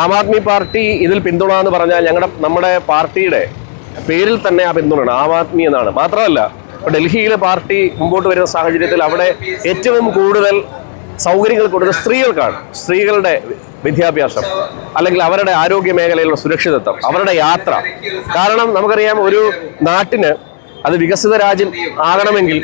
Aam Aadmi party ഇതിൽ പിന്തുണ എന്ന് പറഞ്ഞാൽ നമ്മുടെ പാർട്ടിയുടെ പേരിൽ തന്നെ ആ പിന്തുണയാണ്, ആം ആദ്മി എന്നാണ്. മാത്രമല്ല, ഇപ്പോൾ ഡൽഹിയിലെ പാർട്ടി മുമ്പോട്ട് വരുന്ന സാഹചര്യത്തിൽ അവിടെ ഏറ്റവും കൂടുതൽ സൗകര്യങ്ങൾ കൊടുക്കുന്നത് സ്ത്രീകൾക്കാണ്. സ്ത്രീകളുടെ വിദ്യാഭ്യാസം, അല്ലെങ്കിൽ അവരുടെ ആരോഗ്യ മേഖലയിലുള്ള സുരക്ഷിതത്വം, അവരുടെ യാത്ര. കാരണം നമുക്കറിയാം, ഒരു നാട്ടിന് അത് വികസിത രാജ്യം ആകണമെങ്കിൽ,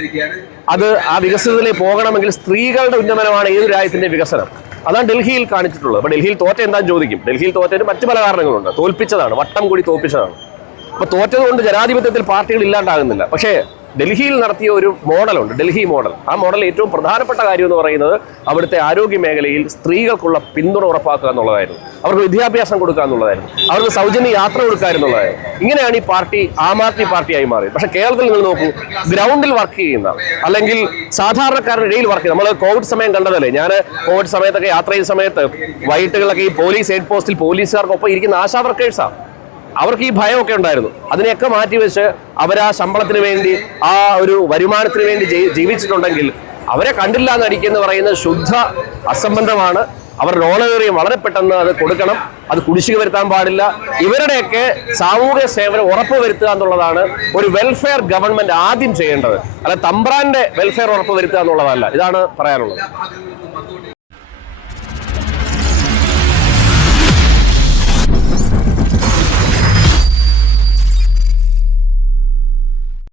അത് ആ വികസിതത്തിലേക്ക് പോകണമെങ്കിൽ സ്ത്രീകളുടെ ഉന്നമനമാണ് ഏത് രാജ്യത്തിന്റെ വികസനം. അതാണ് ഡൽഹിയിൽ കാണിച്ചിട്ടുള്ളത്. അപ്പോൾ ഡൽഹിയിൽ തോറ്റ എന്താണെന്ന് ചോദിക്കും. ഡൽഹിയിൽ തോറ്റതിന് മറ്റു പല കാരണങ്ങളുണ്ട്. തോൽപ്പിച്ചതാണ്, വട്ടം കൂടി തോൽപ്പിച്ചതാണ്. അപ്പോൾ തോറ്റതുകൊണ്ട് ജനാധിപത്യത്തിൽ പാർട്ടികൾ ഇല്ലാണ്ടാകുന്നില്ല. പക്ഷേ ഡൽഹിയിൽ നടത്തിയ ഒരു മോഡലുണ്ട്, ഡൽഹി മോഡൽ. ആ മോഡൽ ഏറ്റവും പ്രധാനപ്പെട്ട കാര്യം എന്ന് പറയുന്നത് അവിടുത്തെ ആരോഗ്യ മേഖലയിൽ സ്ത്രീകൾക്കുള്ള പിന്തുണ ഉറപ്പാക്കുക എന്നുള്ളതായിരുന്നു. അവർക്ക് വിദ്യാഭ്യാസം കൊടുക്കുക എന്നുള്ളതായിരുന്നു. അവർക്ക് സൗജന്യ യാത്ര കൊടുക്കുക എന്നുള്ളതായിരുന്നു. ഇങ്ങനെയാണ് ഈ പാർട്ടി ആം ആദ്മി പാർട്ടിയായി മാറിയത്. പക്ഷേ കേരളത്തിൽ നിങ്ങൾ നോക്കൂ, ഗ്രൗണ്ടിൽ വർക്ക് ചെയ്യുന്ന, അല്ലെങ്കിൽ സാധാരണക്കാരുടെ ഇടയിൽ വർക്ക് ചെയ്യുന്ന, നമ്മൾ കോവിഡ് സമയം കണ്ടതല്ലേ. ഞാൻ കോവിഡ് സമയത്തൊക്കെ യാത്ര ചെയ്യുന്ന സമയത്ത് വൈകിട്ടുകളൊക്കെ ഈ പോലീസ് ഹെഡ് പോസ്റ്റിൽ പോലീസുകാർക്കൊപ്പം ഇരിക്കുന്ന ആശാ വർക്കേഴ്സാണ്. അവർക്ക് ഈ ഭയമൊക്കെ ഉണ്ടായിരുന്നു. അതിനെയൊക്കെ മാറ്റിവെച്ച് അവരാ ശമ്പളത്തിന് വേണ്ടി, ആ ഒരു വരുമാനത്തിന് വേണ്ടി ജീവിച്ചിട്ടുണ്ടെങ്കിൽ അവരെ കണ്ടില്ല എന്ന് അടിക്കെന്ന് പറയുന്നത് ശുദ്ധ അസംബന്ധമാണ്. അവർ റോളേറിയും വളരെ പെട്ടെന്ന് അത് കൊടുക്കണം. അത് കുടിശ്ശിക വരുത്താൻ പാടില്ല. ഇവരുടെയൊക്കെ സാമൂഹിക സേവനം ഉറപ്പുവരുത്തുക എന്നുള്ളതാണ് ഒരു വെൽഫെയർ ഗവൺമെന്റ് ആദ്യം ചെയ്യേണ്ടത്. അല്ല തമ്പ്രാന്റെ വെൽഫെയർ ഉറപ്പുവരുത്തുക എന്നുള്ളതല്ല. ഇതാണ് പറയാനുള്ളത്.